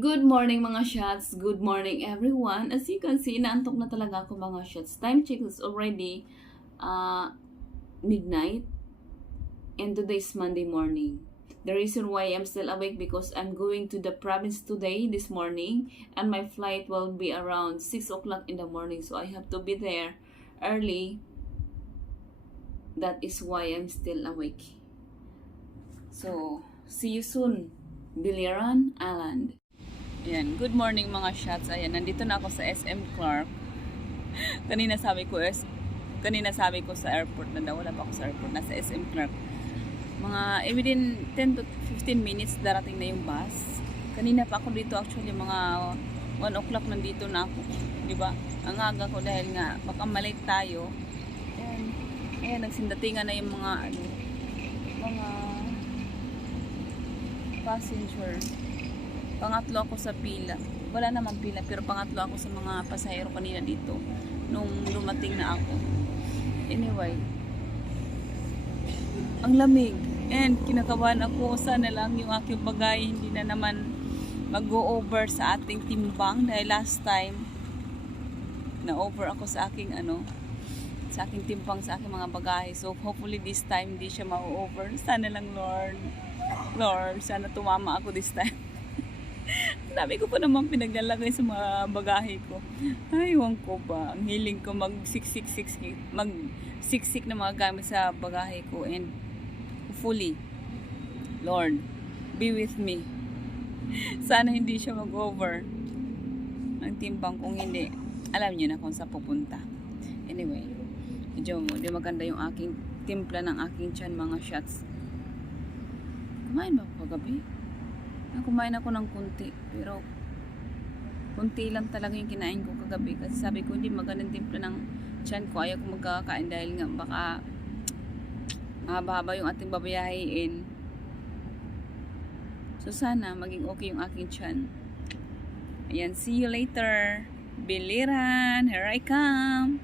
Good morning mga shots. Good morning everyone. As you can see, naantok na talaga ako mga shots. Time check is already midnight and today is Monday morning. The reason why I'm still awake because I'm going to the province today this morning and my flight will be around 6 o'clock in the morning, so I have to be there early. That is why I'm still awake. So, see you soon. Biliran Island. Ayan, good morning mga shots. Ayan, nandito na ako sa SM Clark. Kanina sabi ko sa airport na daw, wala pa ako sa airport, nasa SM Clark. Mga within 10 to 15 minutes darating na yung bus. Kanina pa ako dito, actually mga 1 o'clock nandito na ako. 'Di ba? Ang aga ko dahil nga baka malate tayo. Ayan, nagsindatingan na yung mga passenger. Pangatlo ako sa pila. Wala namang pila, pero pangatlo ako sa mga pasahero kanina dito nung dumating na ako. Anyway, ang lamig. And kinakabahan ako, sana lang yung aking bagay hindi na naman mag-go-over sa ating timbang dahil last time na-over ako sa aking sa aking timbang, sa aking mga bagahe. So hopefully this time hindi siya ma-over. Sana lang, Lord, sana tumama ako this time. Dami ko pa naman pinaglalagay sa mga bagahe ko. Ay, ewan ko ba. Ang hiling ko mag-siksik na mga gamit sa bagahe ko. And hopefully, Lord, be with me. Sana hindi siya mag-over ang timbang. Kung hindi, alam niyo na kung saan pupunta. Anyway, medyo di maganda yung aking timpla ng aking tiyan mga shots. Kumain ba ako kagabi? Kumain ako ng kunti, pero kunti lang talaga yung kinain ko kagabi kasi sabi ko hindi magandang timpla ng tiyan ko, ayaw ko magkakain dahil nga baka mahaba yung ating babayahin. So sana maging okay yung aking tiyan. Ayan, see you later. Biliran, here I come.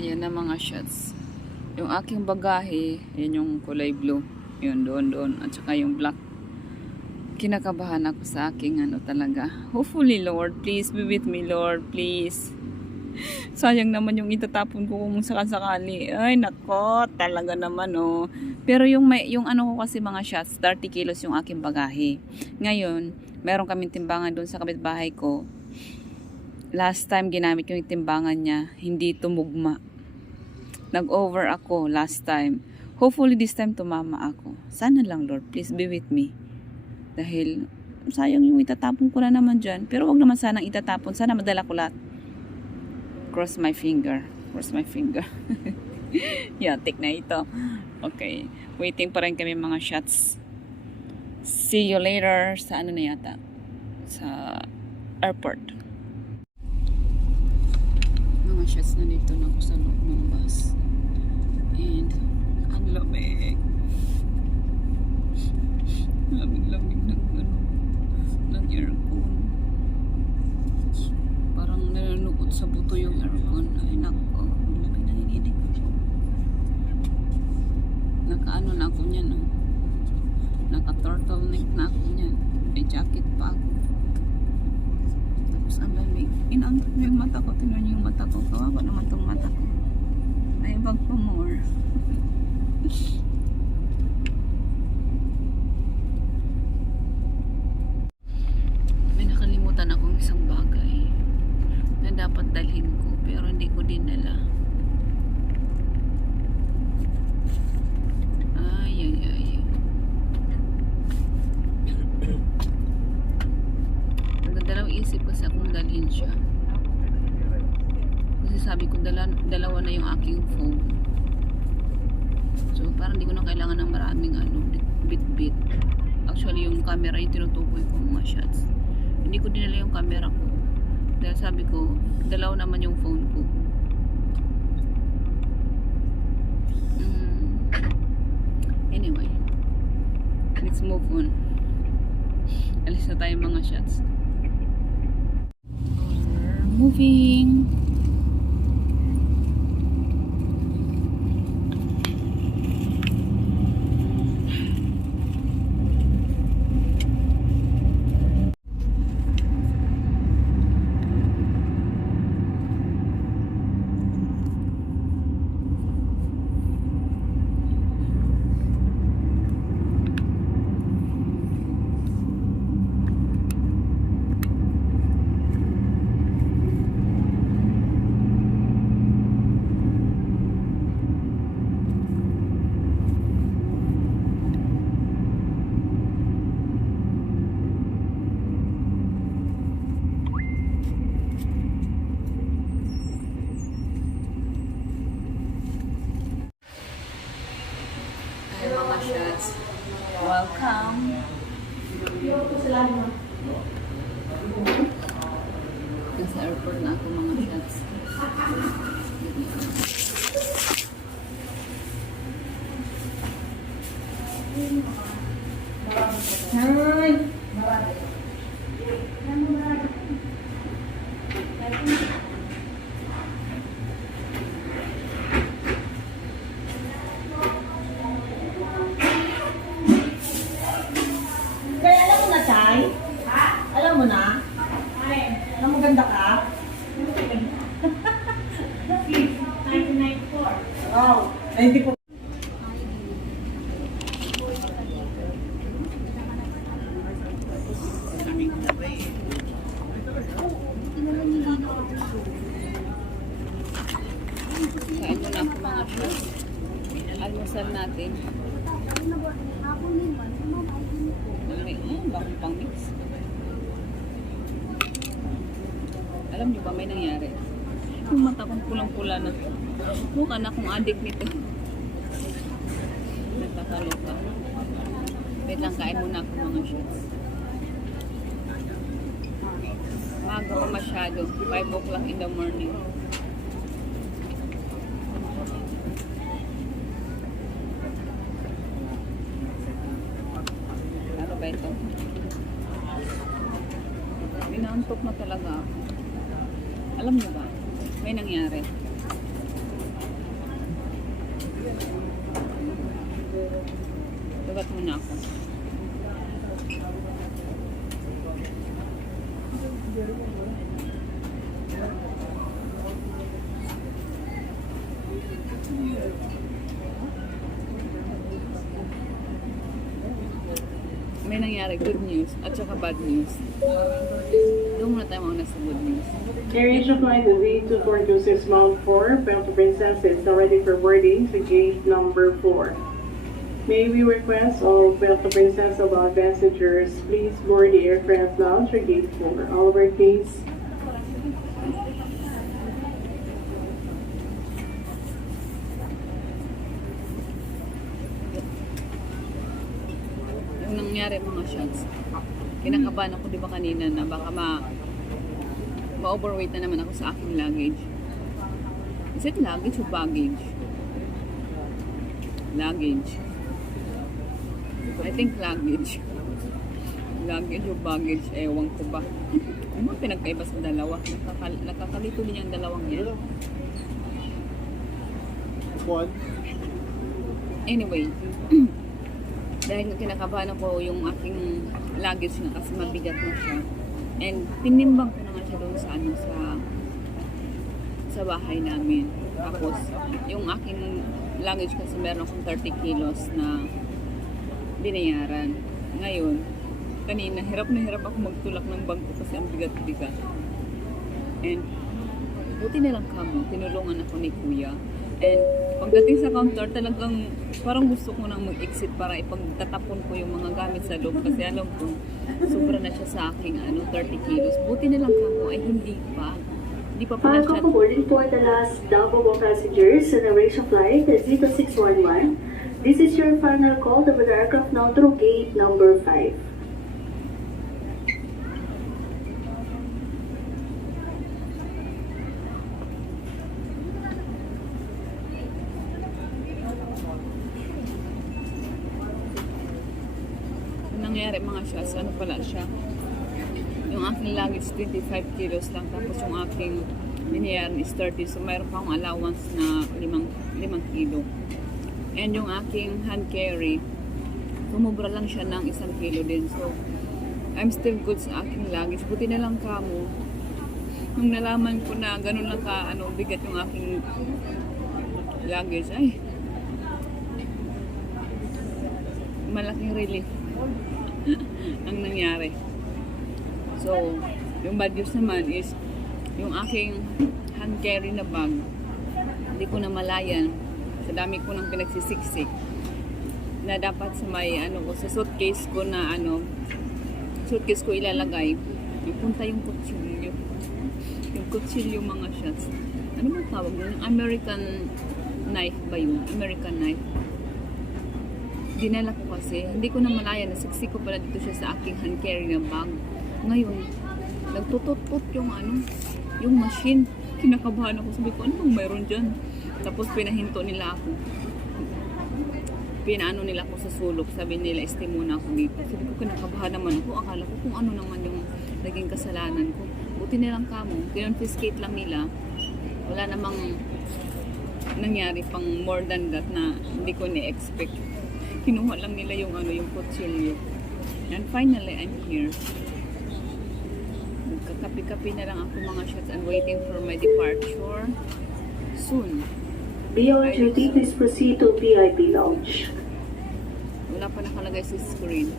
Ayan na mga shots. Yung aking bagahe, ayan yung kulay blue, yun doon, at saka yung black. Kinakabahan ako sa aking talaga. Hopefully, Lord, please be with me, Lord, please. Sayang naman yung itatapon ko kung sakasakali. Ay, nako, talaga naman, oh. Pero yung ko kasi mga shots, 30 kilos yung aking bagahe. Ngayon, meron kaming timbangan doon sa kapitbahay ko. Last time ginamit yung timbangan niya, hindi tumugma. Nag-over ako last time. Hopefully, this time tumama ako. Sana lang, Lord, please be with me. Dahil sayang yung itatapon ko na naman dyan. Pero wag naman sanang itatapon. Sana madala ko lahat. Cross my finger. Cross my finger. Yeah, take na ito. Okay. Waiting pa rin kami mga shots. See you later sa na yata. Sa airport. Mga shots na dito na ako sa loob ng bus. And ang lamig. Lamig-lamig ng aircon. Parang nanonood sa buto yung aircon. Ay nako, lamig na hinihinig ko. Nakaano na ako niyan, no? Naka-turtleneck na ako niyan. May jacket pa ako. Tapos ang lamig. Inaantok na yung mata ko. Tinan yung mata ko. Kawawa naman tong mata ko. Ay, bag pa more. Akong isang bagay na dapat dalhin ko pero hindi ko dinala. Ay. Nagdadalawang isip kasi akong dalhin siya. Kasi sabi ko dalawa na yung aking phone. So parang hindi ko na kailangan ng maraming bit-bit. Actually yung camera yung tinutukoy ko mga shots. Hindi ko dinala yung camera ko. Dahil sabi ko, dalaw naman yung phone ko. Anyway, let's move on. Alis na tayo mga shots. We're moving. welcome. Nasa airport na ako mga shots. Kaya alam mo na, Chay? Ha? Alam mo na? Ay. Alam mo ganda ka? 1994. Wow. 94. Kain muna ako mga shots. Almusal natin. Bakit pang mix? Alam niyo ba may nangyari? Yung mata kong pulang-pula na. Mukha na akong addict nito. Nagkakaloka. Wait lang, kain muna ako mga shots. Maaga pa masyado. 5 o'clock in the morning. Ano ba ito? Inaantok na talaga ako. Alam niyo ba? May nangyari. Tugat muna ako. May nangyari, good news at saka bad news. Doon muna tayo mauna sa good news. AirAsia flight V2426 Mount 4, Puerto Princesa is now ready for boarding to gate number 4. May we request all Puerto Princesa bound passengers please board the aircraft lounge or gate 4. Oliver, please. Yung nangyari mga shots, kinakabahan ako di ba kanina na baka ma-overweight na naman ako sa aking luggage. Is it luggage o baggage? Luggage. I think luggage. Luggage o baggage, ewan ko ba. Ano ba pinagkaiba sa dalawa? Nakakalito din yung dalawang yan. One. Anyway, dahil kinakabahan ako yung aking luggage na kasi mabigat na siya. And tinimbang ko na nga siya doon sa sa bahay namin. Tapos, yung aking luggage kasi meron akong 30 kilos na binayaran. Ngayon, kanina, hirap na hirap ako magtulak ng bangko kasi ang bigat-bigat. And, buti na lang kamo, tinulungan ako ni Kuya. And, pagdating sa counter, talagang parang gusto ko nang mag-exit para ipagtatapon ko yung mga gamit sa loob kasi alam ko, sobra na siya sa aking 30 kilos. Buti na lang kamo ay hindi pa. Hindi pa pala siya. Boarding for the last double passengers on AirAsia flight Z2611. This is your final call to the aircraft now through gate number 5. Nangyari mga siya, ano pala siya, yung aking luggage 25 kilos lang, tapos yung aking binayaran is 30, so mayroon pa akong allowance na 5 kilo. And yung aking hand carry, tumubra lang siya ng 1 kilo din, so I'm still good sa aking luggage. Buti na lang kamo, nung nalaman ko na ganun lang ka, bigat yung aking luggage, ay, malaking relief ang nangyari. So, yung bad news naman is yung aking hand carry na bag, hindi ko na malayan sa dami ko nang pinagsisiksik na dapat sa may sa suitcase ko na suitcase ko ilalagay, yung punta yung kutsilyo mga shots. Ano ba tawag yun? American knife ba yun? American knife. dinala ko kasi, hindi ko na malaya, nasiksik ko pala dito siya sa aking hand carry na bag. Ngayon, nagtutut-tut yung yung machine. Kinakabahan ako, sabi ko, ano bang mayroon dyan? Tapos pinahinto nila ako. Pinaano nila ako sa sulok, sabi nila, stay muna ako dito. Sabi ko, kinakabahan naman ako, akala ko kung ano naman yung naging kasalanan ko. Buti nilang kamo, kinonfiscate lang nila. Wala namang nangyari pang more than that na hindi ko ni-expect. Kinuha lang nila yung yung kutsilyo. And finally, I'm here. Magkakapi-kapi na lang ako mga shots and waiting for my departure soon. Beyond duty, please proceed to VIP lounge. Wala pa nakalagay sa screen.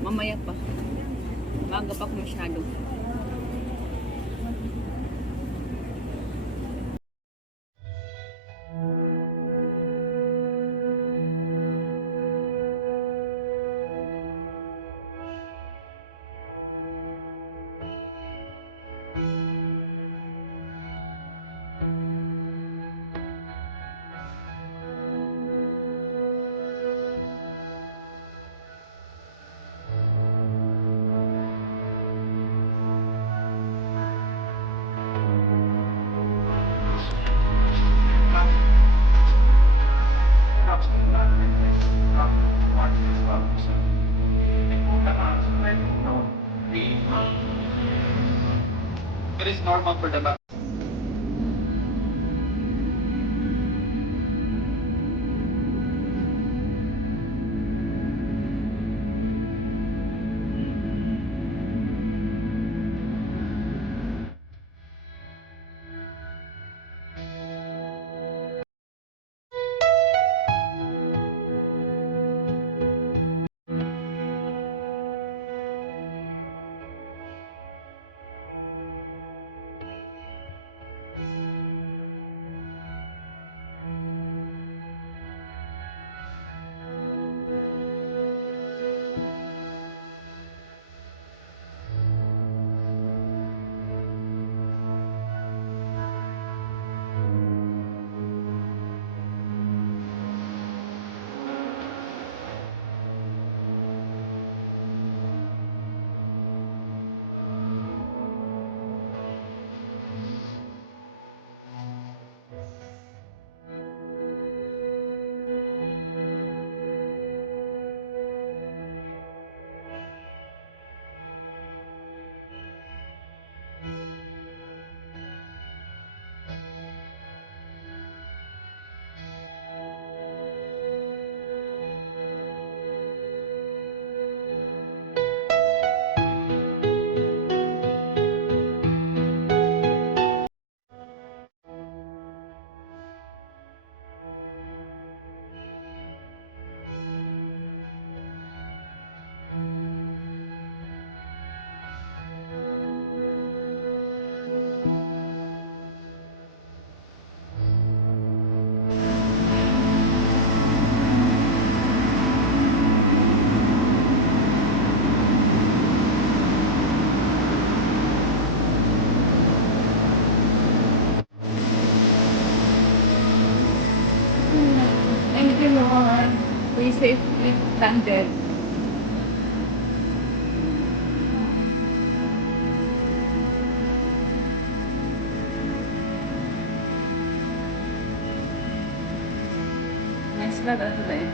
Mamaya pa. Maaga pa ako masyado. It is normal for the back. Thank you, Lord. We safely landed. Nice weather today.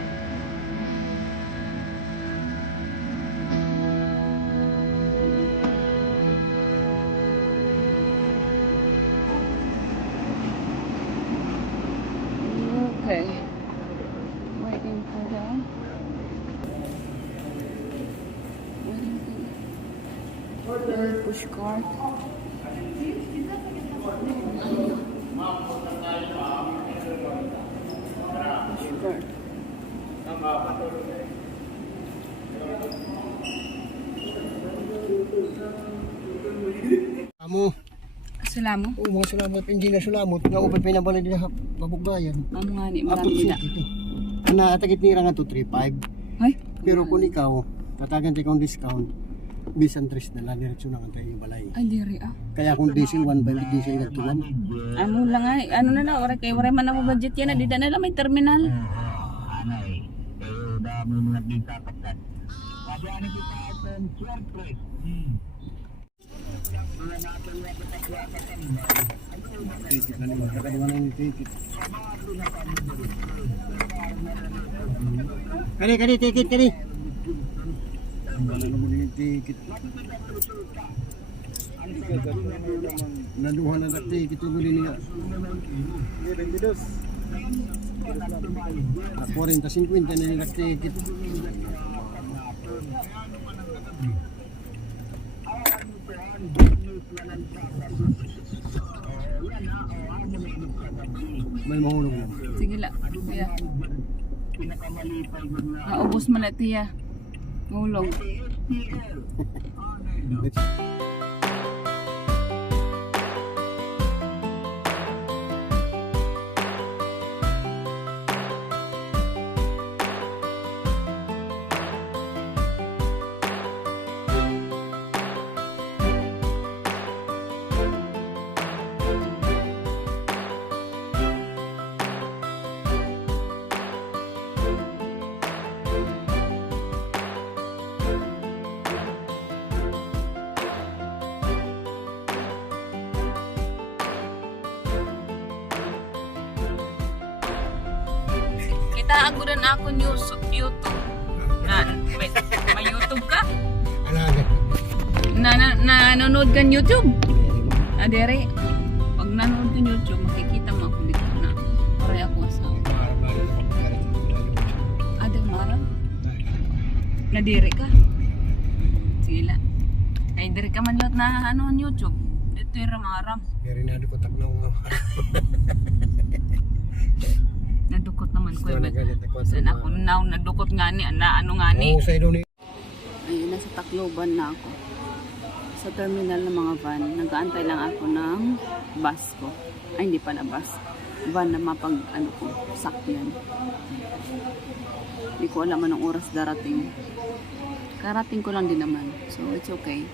Okay. Waiting for the push cart. Push cart. Amo, Salamo. mga salamat, hindi na salamat, nga upay pinabalay din sa babugbayan. Amo nga ni Ato marami na. ito. Ana, atagit nira nga 235. Ay, Pero kung ikaw, tatagan tayo kong discount, bisan 3 na lang, diretso na nga tayo yung balay. ay diri ah. Kaya kung diesel, 1.5 diesel nagtuwan. Amo lang nga, ano na na, ora kay wala man ako budget yan, di na lang may terminal. Ticket na naman. Kakaduhan na yung ticket. Kani, ticket, kani. Wala na mo yung ticket. Naluhan na ng ticket yung buli niya. 22. Na 40-50 na nilang ticket. May mahulog na. Sige la. Tiya. Naubos mo na tiya. Hulog. Kita agudan ako YouTube. May YouTube ka? Nanonood ka YouTube? Adere, pag nanonood ka YouTube, makikita mo ako dito na paray ako asawa. Marang? Nadiri ka? Sige la. Ay, diri ka man lot na YouTube. Dito yung ramaram. Pero nado ko taknaw nga. Nadukot naman ko. Gusto na galit ako. Saan ako nadukot nga ni, ano nga ni. Oo, sa ilo ni. Ayun, nasa Tacloban na ako. Sa terminal ng mga van, nag-aantay lang ako ng bus ko. Ay, hindi pala bus. Van na sakyan. Hindi ko alam anong oras darating. Karating ko lang din naman. So, it's okay.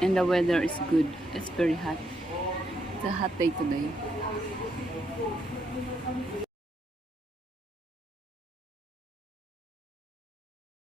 And the weather is good. It's very hot. It's a hot day today.